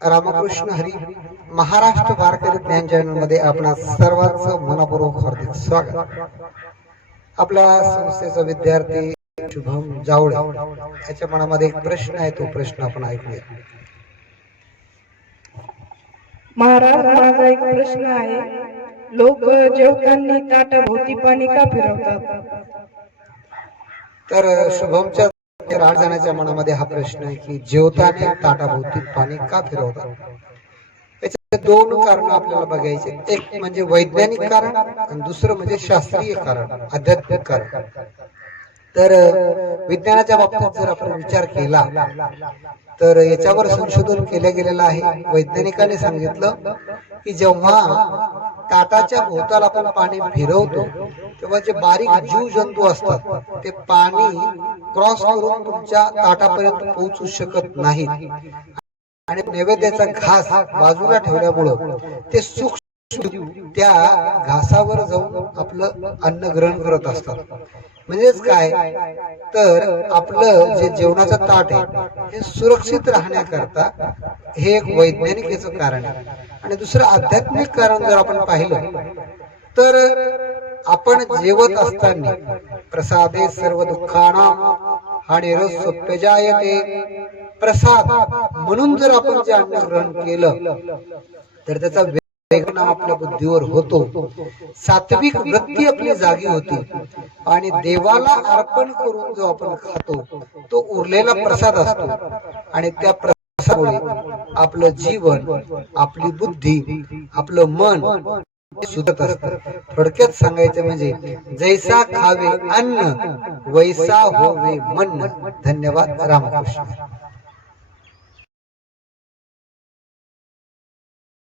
रामकृष्ण हरी महाराष्ट्र वारकरी ज्ञान चॅनलमध्ये आपणा सर्वांचं मनपूर्वक हार्दिक स्वागत. आपल्या संस्थेचा विद्यार्थी शुभम जावळे याच्या मनामध्ये एक प्रश्न आहे तो प्रश्न आपण ऐकूया. महाराज माझा एक प्रश्न आहे. लोक जेवताना ताटाभोवती पाणी का फिरवतात? तर शुभमच्या आठ जणांच्या मनामध्ये हा प्रश्न आहे की जेवताना ताटाभोवती पाणी का फिरवतात? याचे दोन कारण आपल्याला बघायचे. एक म्हणजे वैज्ञानिक कारण आणि दुसरं म्हणजे शास्त्रीय कारण आध्यात्मिक कारण. तर विज्ञानाच्या बाबतीत जर आपण विचार केला तर याच्यावर संशोधन केलं गेलेलं आहे. वैज्ञानिकांनी सांगितलं की जेव्हा ताटाच्या भोवताला आपण पाणी फिरवतो तेव्हा जे बारीक जीव जंतू असतात ते पाणी क्रॉस करून तुमच्या ताटापर्यंत पोहोचू शकत नाहीत. आणि नैवेद्याचा घास बाजूला ठेवल्यामुळं ते सूक्ष्म त्या घासावर जाऊन आपलं अन्न ग्रहण करत असतात. म्हणजेच काय? तर आपलं जे जेवणाचं ताट आहे हे सुरक्षित राहण्याकरता हे एक वैज्ञानिक याचं कारण आहे. आणि दुसरं आध्यात्मिक कारण जर आपण पाहिलं तर आपण जेवत असताना प्रसादे सर्व दुःखाना आणि रस सोप्यजायते प्रसाद म्हणून जर आपण जे अन्न ग्रहण केलं तर त्याचा परिणाम आपल्या बुद्धीवर होतो. सात्विक वृत्ती आपली जागी होती आणि देवाला अर्पण करून जो आपण खातो तो उरलेला प्रसाद असतो. आणि त्या आपलं जीवन आपली बुद्धी आपलं मन सुधत असत. थोडक्यात सांगायचं म्हणजे जैसा खावे अन्न वैसा होवे मन धन्यवाद रामकृष्ण.